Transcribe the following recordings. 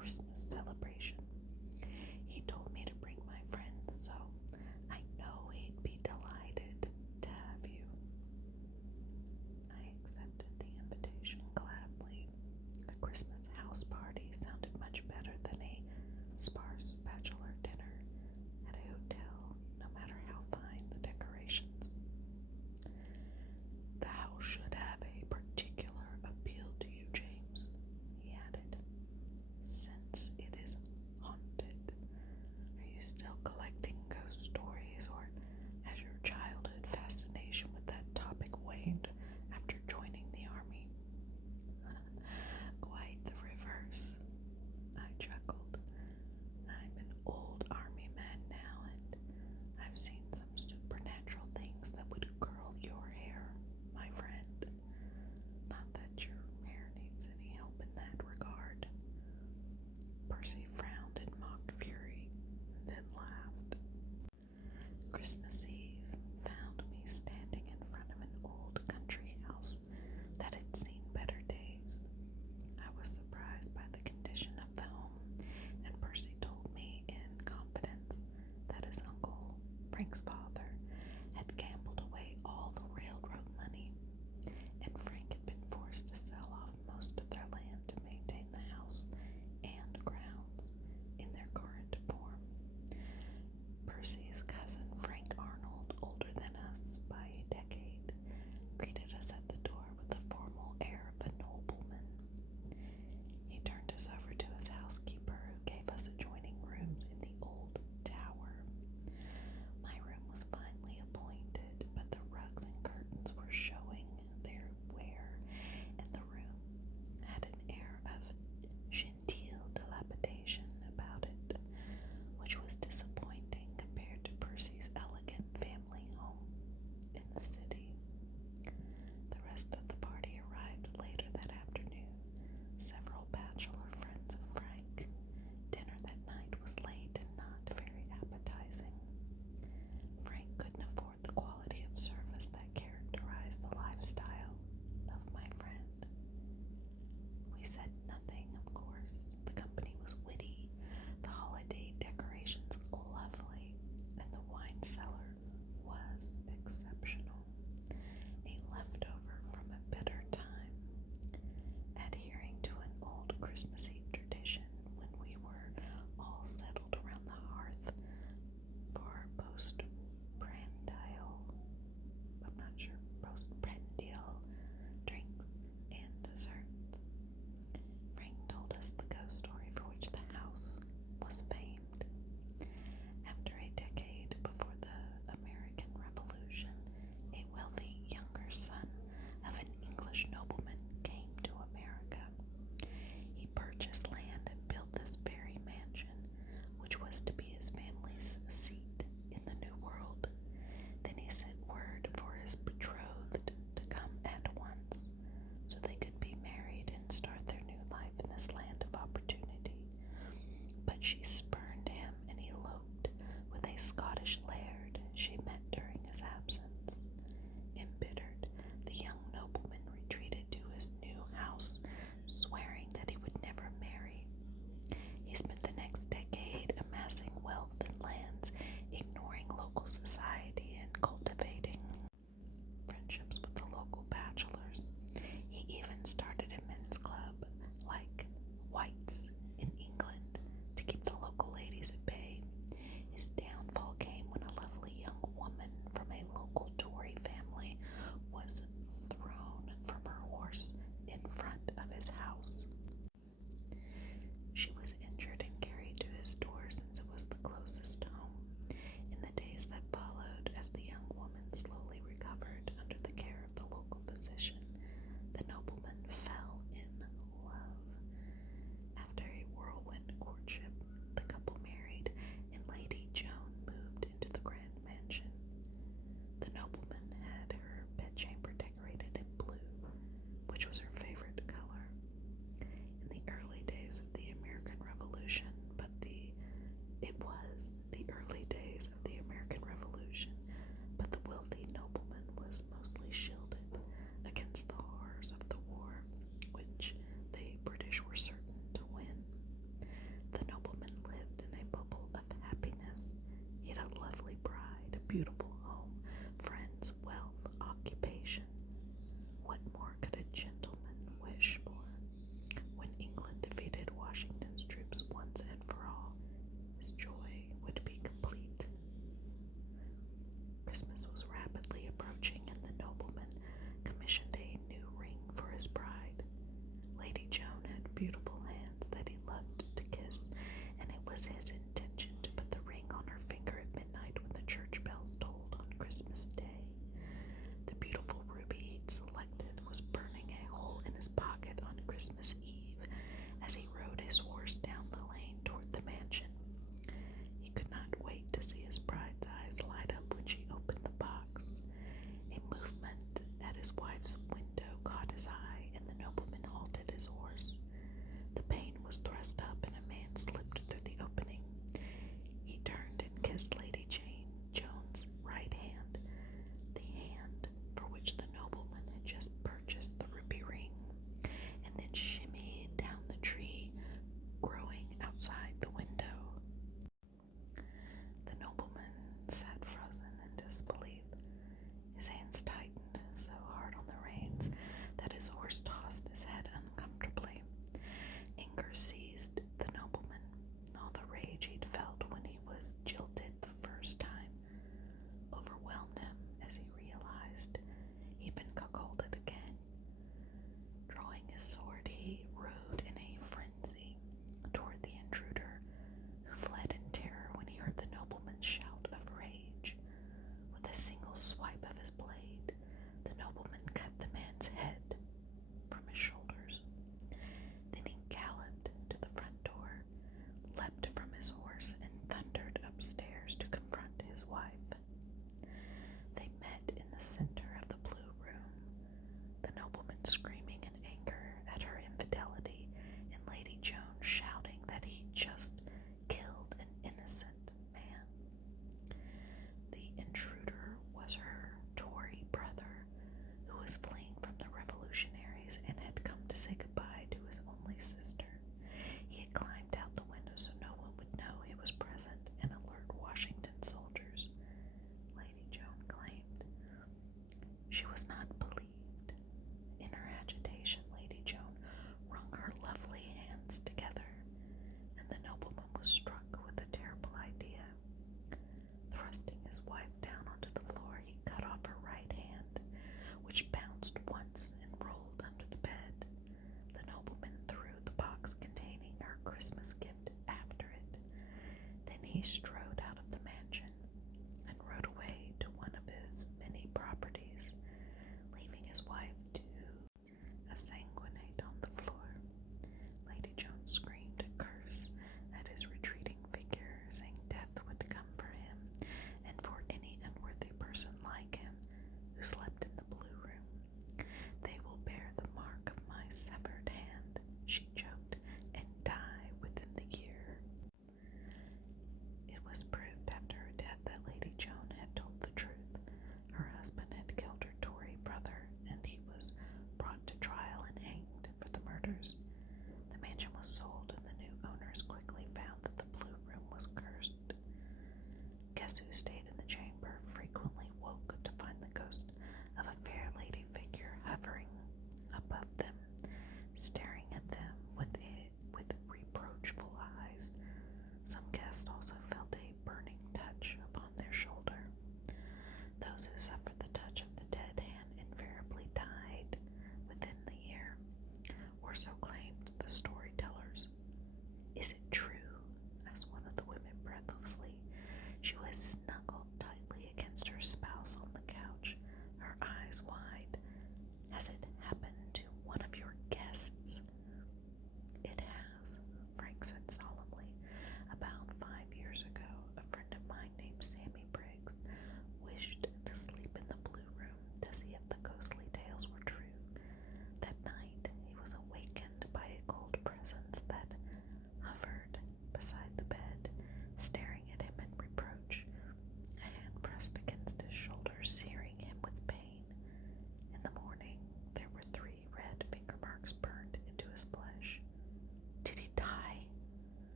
Christmas celebration. He told me to bring my friends, so I know he'd be delighted to have you. I accepted the invitation gladly. A Christmas house party sounded much better than a sparse bachelor dinner at a hotel, no matter how fine the decorations. The house should have a particular appeal to you, James, he added, since it is haunted. Are you still collecting ghost stories, or has your childhood fascination with that topic waned after joining the army? Quite the reverse, I chuckled. I'm an old army man now, and I've seen some supernatural things that would curl your hair, my friend. Not that your hair needs any help in that regard. Percy frowned in mock fury, then laughed. Christmas Eve found me standing in front of an old country house that had seen better days. I was surprised by the condition of the home, and Percy told me in confidence that his uncle, Frank's father, had gambled away all the railroad money, and Frank had been forced to sell off most of their land to maintain the house and grounds in their current form. Percy's cousin, Frank Arnold, older than us by a decade, greeted us at the door with the formal air of a nobleman. He turned us over to his housekeeper, who gave us adjoining rooms in the old tower. My room was finely appointed, but the rugs and curtains were showing their wear, and the room had an air of genteel dilapidation about it, which was disappointing compared to Percy's elegant family home in the city. The rest of the party arrived later that afternoon, several bachelor friends of Frank. Dinner that night was late and not very appetizing. Frank couldn't afford the quality of service that characterized the lifestyle of my friend. We said nothing, of course. The company was witty, the holiday decorations lovely, and the wine cellar was exceptional. A leftover from a better time, adhering to an old Christmas Eve tradition when we were all settled around the hearth for post-prandial drinks and dessert. Frank told us the ghost story for which the house was famed. After a decade before the American Revolution, a wealthy younger son of an English nobleman came to America. He purchased land and built this very mansion, which was to be his family's seat in the New World. Then he sent word for his betrothed to come at once, so they could be married and start their new life in this land of opportunity. But she spurned him and eloped with a Scottish laird she met during his absence. Embittered, the young nobleman retreated to his new house, swearing that he would never marry. He spent the next decade amassing wealth and lands, ignoring local society and cultivating friendships with the local bachelors. He even started a men's club, like White's in England, to keep the local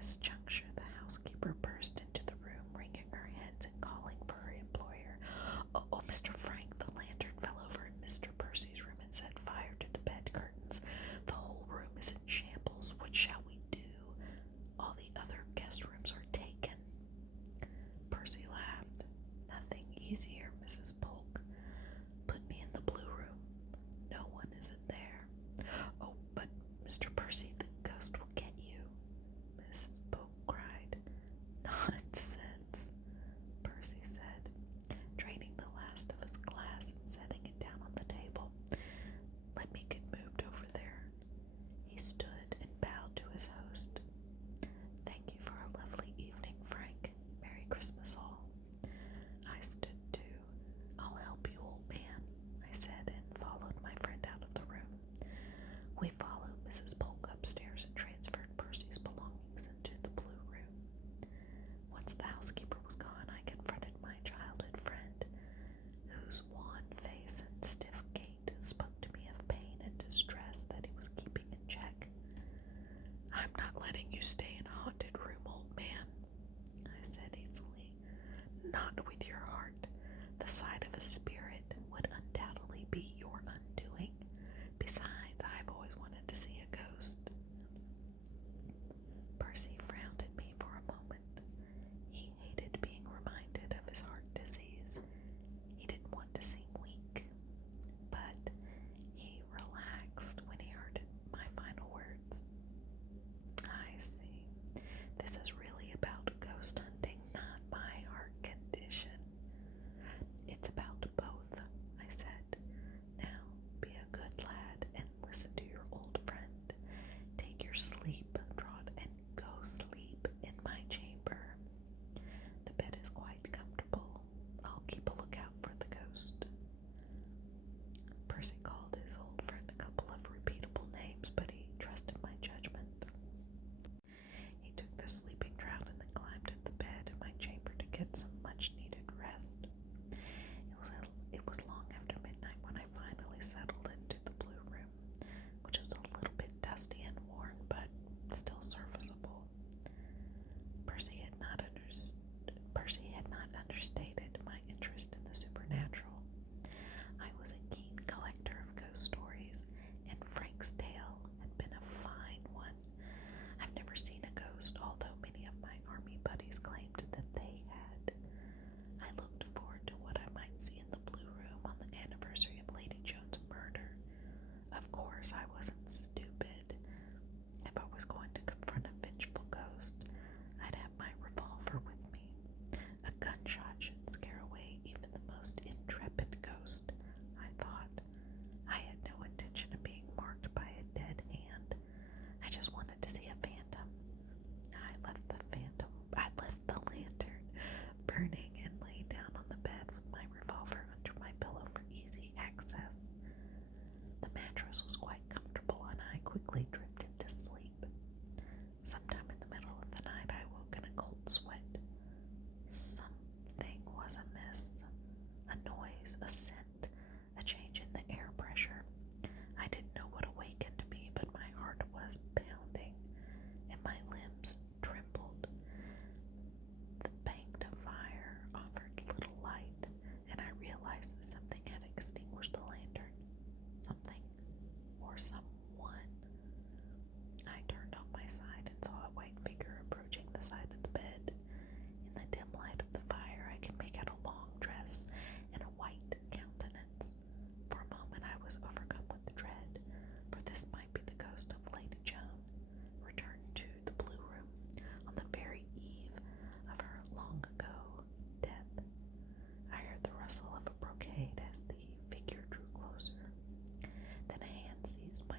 this juncture, the housekeeper burst into the room, wringing her hands and calling for her employer. Oh, Mr. Frank, the lantern fell over in Mr. Percy's room and set fire to the bed curtains. The whole room is in shambles. What shall we do? All the other guest rooms are taken. Percy laughed. Nothing easier, Mrs. Polk. Put me in the blue room. No one is in there. Oh, but Mr. Percy, the ghost will get you, Mrs. Polk cried. Nonsense, Percy said, draining the last of his glass and setting it down on the table. Let me get moved over there. He stood and bowed to his host. Thank you for a lovely evening, Frank. Merry Christmas all. I stood too. I'll help you, old man, I said, and followed my friend out of the room. We followed Mrs. Polk upstairs and transferred Percy's belongings into the blue room. Once the housekeeper was gone, I confronted my childhood friend, whose wan face and stiff gait spoke to me of pain and distress that he was keeping in check. I'm not letting you stay in a haunted room, old man, I said easily. Not with your heart. The sight of a spirit would undoubtedly be your undoing. Besides, I've always wanted to see a ghost. Percy frowned at me for a moment. He hated being reminded of his heart disease. He didn't want to seem weak, but he relaxed when he heard my final words. I see. This is really about ghost hunting, not my heart condition. It's about both, I said. Now, be a good lad and listen to your old friend. Take your sleep draught and go sleep in my chamber. The bed is quite comfortable. I'll keep a lookout for the ghost. Percy called his old friend a couple of repeatable names, but he trusted my judgment. He took the sleeping draught and then climbed into the bed in my chamber to get some much-needed rest. It was long after midnight when I finally settled into the blue room, which was a little bit dusty and worn, but still serviceable. Percy had not understated my interest in the supernatural. I was a keen collector of ghost stories, and Frank's tale had been a fine one. I've never seen a ghost, although many of my army buddies claimed that they had. I looked forward to what I might see in the blue room on the anniversary of Lady Joan's murder. Of course, I wasn't stupid. If I was going to confront a vengeful ghost, I'd have my revolver with me. A gunshot should scare away even the most intrepid ghost, I thought. I had no intention of being marked by a dead hand. I just wanted to see a phantom. I left the lantern burning and lay down on the bed with my revolver under my pillow for easy access. The mattress was quite comfortable and I quickly drifted to sleep. Sometime in the middle of the night I woke in a cold sweat. Something was amiss. A noise, a scent, a change in the air pressure. I didn't know what awakened me, but my heart was pounding and my limbs trembled. The banked fire offered little light, and I realized that something had extinguished the lantern. Something or someone. I turned on my side and saw a white figure approaching the side of the bed. In the dim light of the fire, I could make out a long dress and a white countenance. For a moment I was overcome with dread, for this might be the ghost of Lady Joan, returned to the blue room on the very eve of her long-ago death. I heard the rustle of a brocade as the figure drew closer. Then a hand seized my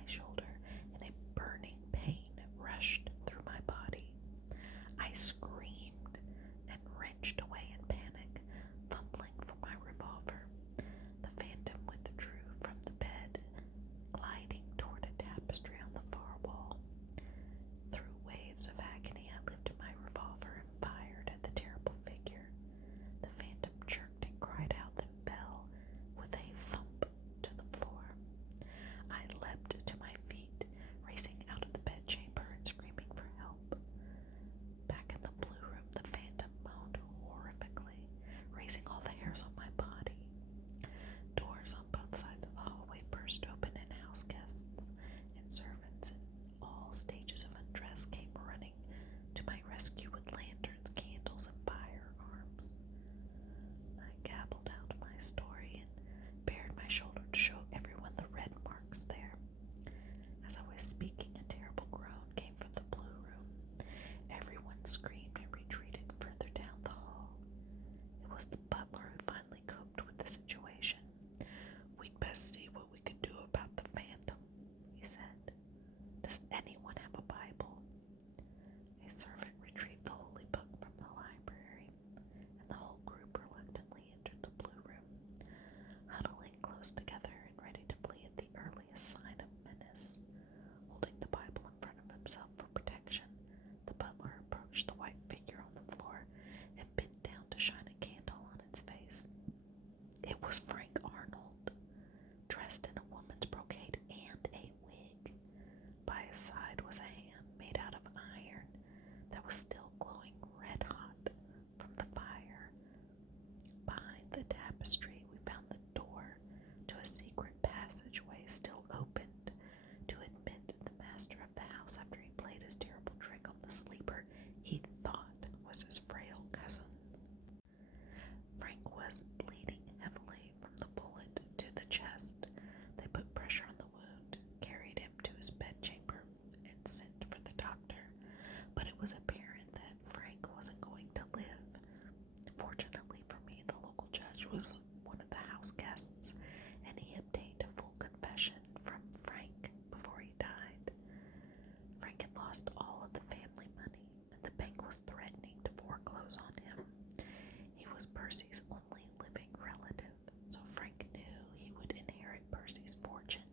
his side was a hand made out of iron that was still glowing red hot from the fire. Behind the tapestry, we found the door to a secret passageway still opened to admit the master of the house after he played his terrible trick on the sleeper he thought was his frail cousin. Frank was bleeding heavily from the bullet to the chest. They put pressure on the wound, carried him to his bedchamber, and sent for the doctor, but it was apparent that Frank wasn't going to live. Fortunately for me, the local judge was one of the house guests, and he obtained a full confession from Frank before he died. Frank had lost all of the family money, and the bank was threatening to foreclose on him. He was Percy's only living relative, so Frank knew he would inherit Percy's fortune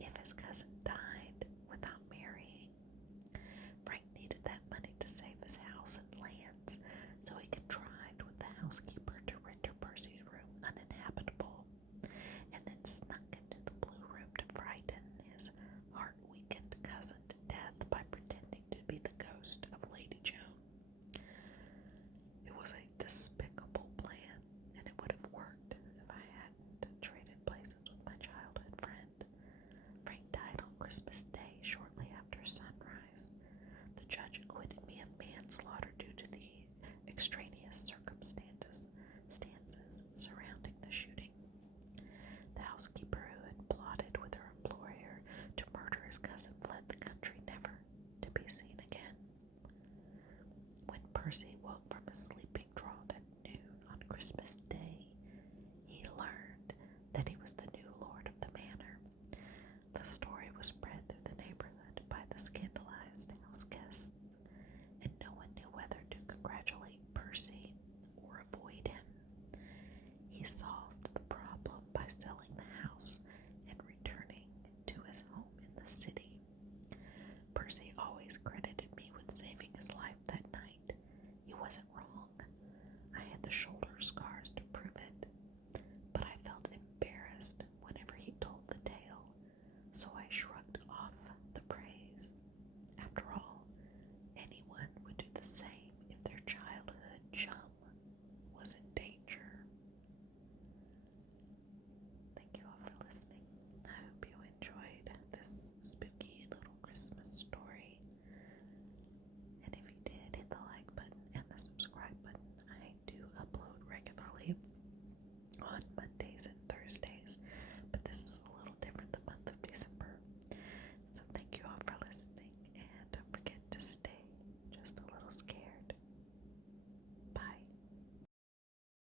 if his cousin died without marrying. Frank needed that money to save his house and lands, so he contrived with the housekeeper to render Percy's room uninhabitable, and then snuck into the blue room to frighten his heart-weakened cousin to death by pretending to be the ghost of Lady Joan. It was a despicable plan, and it would have worked if I hadn't traded places with my childhood friend. Frank died on Christmas